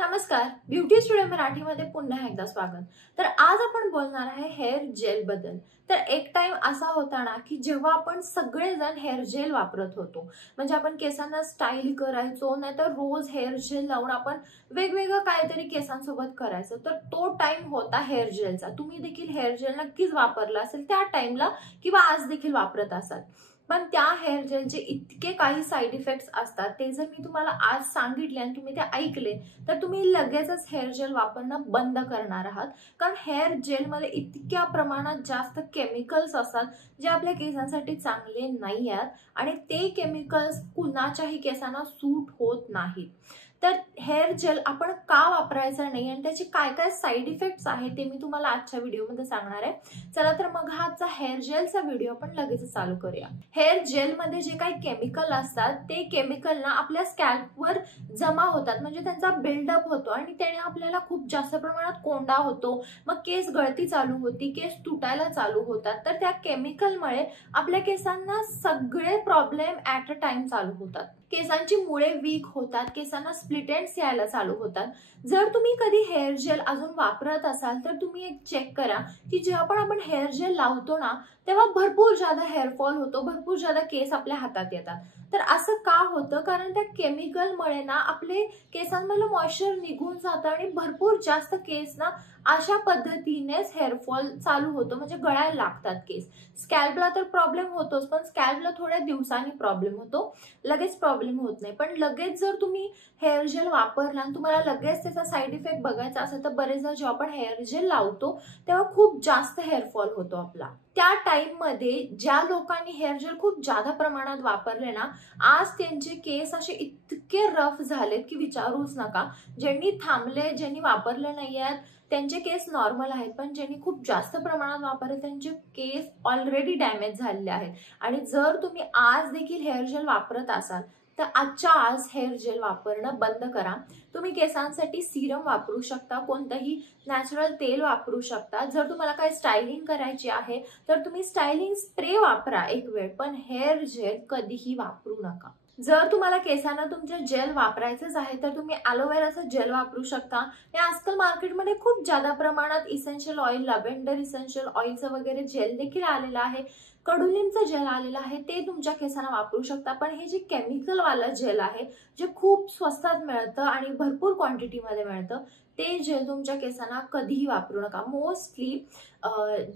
नमस्कार, beauty studio मराठीमध्ये पुन्हा एकदा स्वागत। तर आज आपण बोलणार आहे हेअर जेल बद्दल। तर एक टाइम असा होता ना की जेव्हा आपण सगळेजण हेअर जेल वापरत होतो, म्हणजे आपण केसांना स्टाईल करायचो, नाहीतर रोज हेअर जेल लावून आपण वेगवेगळं काहीतरी केसांसोबत करायचो। तर तो टाइम होता हेअर जेलचा। तुम्ही देखील हेअर जेल नक्कीच वापरला असेल त्या टाइमला किंवा आज देखील वापरत असाल। पण त्या हेअर जेलचे इतके काही साइड इफेक्ट्स असतात, ते जर मी तुम्हाला आज सांगितले आणि तुम्ही ते ऐकले तर तुम्ही लगेचच हेअर जेल वापरणं बंद करणार आहात। कारण हेअर जेल मध्ये इतक्या प्रमाणात जास्त केमिकल्स असतात जे आपल्या केसांसाठी चांगले नाही आहेत आणि ते केमिकल्स कुणाच्याही केसांना सूट होत नाहीत। तर हेअर जेल आपण का वापरायचा नाही आणि त्याचे काय काय साइड इफेक्ट्स आहेत ते मी तुम्हाला आजच्या व्हिडिओमध्ये सांगणार आहे। चला तर मग आजचा हेअर जेलचा व्हिडिओ आपण लगेच चालू करूया। हेअर जेल मध्ये जे काही केमिकल असतात ते केमिकल ना आपल्या स्कॅल्पवर जमा होतात, म्हणजे त्यांचा बिल्डअप होतो आणि त्याने आपल्याला खूप जास्त प्रमाणात कोंडा होतो, मग केस गळती चालू होती, केस तुटायला चालू होतात। तर त्या केमिकलमुळे आपल्या केसांना सगळे प्रॉब्लेम ऍट अ टाइम चालू होतात। केसांची मुळे वीक होतात, केसांना स्प्लिट एंड्स यायला चालू होतात। जर तुम्ही कधी हेअर जेल अजून वापरत असाल तर तुम्ही एक चेक करा की जेव्हा पण आपण हेअर जेल लावतो ना तेव्हा भरपूर ज्यादा हेअरफॉल होतो, भरपूर ज्यादा केस आपल्या हातात येतात। तर असं का होतं? कारण त्या केमिकलमुळे ना आपले केसांमधलं मॉइश्चर निघून जातं आणि भरपूर जास्त केस ना अशा पद्धतीनेच हेअरफॉल चालू होतो, म्हणजे गळायला लागतात केस। स्कॅल्पला तर प्रॉब्लेम होतोच, पण स्कॅल्पला थोड्या दिवसांनी प्रॉब्लेम होतो, लगेच प्रॉब्लेम होत नाही। पण लगेच जर तुम्ही हेअर जेल वापरला आणि तुम्हाला लगेच त्याचा साइड इफेक्ट बघायचा असेल तर बरेचदा जेव्हा आपण हेअर जेल लावतो तेव्हा खूप जास्त हेअरफॉल होतो आपला। त्या टाइम मध्ये ज्या लोकांनी हेअर जेल खूप जादा प्रमाणात वापरले ना, आज त्यांचे केस असे इतके रफ झालेत की विचारूच नका। ज्यांनी थांबले, ज्यांनी वापरले नाहीयेत त्यांचे केस नॉर्मल आहेत, पण ज्यांनी खूप जास्त प्रमाणात वापरले त्यांचे केस ऑलरेडी डॅमेज झालेले आहेत। आणि जर तुम्ही आज देखील हेअर जेल वापरत असाल तर आजच्या आज हेअर जेल वापरणं बंद करा। तुम्ही केसांसाठी सिरम वापरू शकता, कोणतंही नॅचरल तेल वापरू शकता। जर तुम्हाला काही स्टायलिंग करायची आहे तर तुम्ही स्टायलिंग स्प्रे वापरा एक वेळ, पण हेअर जेल कधीही वापरू नका। जर तुम्हाला केसांना तुमच्या जेल वापरायचंच आहे तर तुम्ही ॲलोवेराचं जेल वापरू शकता। हे आजकाल मार्केटमध्ये खूप जादा प्रमाणात इसेन्शियल ऑइल, लॅव्हेंडर इसेन्शियल ऑइलचं वगैरे जेल देखील आलेलं आहे, कडुलिंबचं जेल आलेलं आहे, ते तुमच्या केसांना वापरू शकता। पण हे जे केमिकल वालं जेल आहे जे खूप स्वस्तात मिळतं आणि भरपूर क्वांटिटीमध्ये मिळतं, ते जेल तुमच्या केसांना कधीही वापरू नका। मोस्टली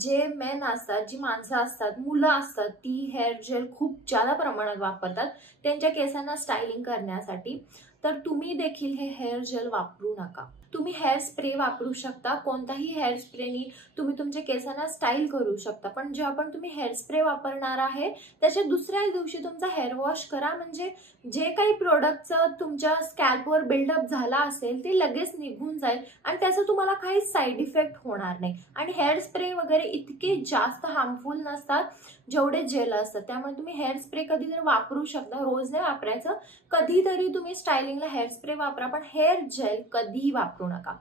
जे मेन असतात, जी माणसं असतात, मुलं असतात, ती हेअर जेल खूप जादा प्रमाणात वापरतात त्यांच्या केसांना स्टायलिंग करण्यासाठी। तर तुम्ही देखील हे हेअर जेल वापरू नका। तुम्ही हेअर स्प्रे वापरू शकता, कोणताही हेअर स्प्रेनी तुम्ही तुमच्या केसांना स्टाईल करू शकता। पण जेव्हा पण तुम्ही हेअर स्प्रे वापरणार आहे त्याच्या दुसऱ्या दिवशी तुमचा हेअर वॉश करा, म्हणजे जे काही प्रोडक्टचं तुमच्या स्कॅल्पवर बिल्डअप झाला असेल ते लगेच निघून जाईल आणि त्याचा तुम्हाला काही साइड इफेक्ट होणार नाही। आणि हेअर स्प्रे वगैरे इतके जास्त हार्मफुल नसतात जेवढे जेल असतात, त्यामुळे तुम्ही हेअर स्प्रे कधीतरी वापरू शकता, रोज नाही वापरायचं। कधीतरी तुम्ही स्टायलिंगला हेअर स्प्रे वापरा, पण हेअर जेल कधीही वापरू नका।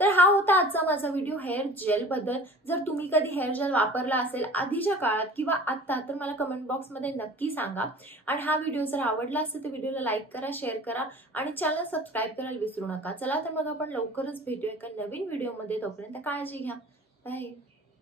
तर हा होता आजचा माझा व्हिडिओ हेअर जेल बद्दल। जर तुम्ही कधी हेअर जेल वापरला असेल आधीच्या काळात किंवा आता तर मला कमेंट बॉक्समध्ये नक्की सांगा। आणि हा व्हिडिओ जर आवडला असेल तर व्हिडिओला लाईक करा, शेअर करा आणि चॅनल सबस्क्राईब करायला विसरू नका। चला तर मग आपण लवकरच भेटूया एका नवीन व्हिडिओमध्ये, तोपर्यंत काळजी घ्या, बाय।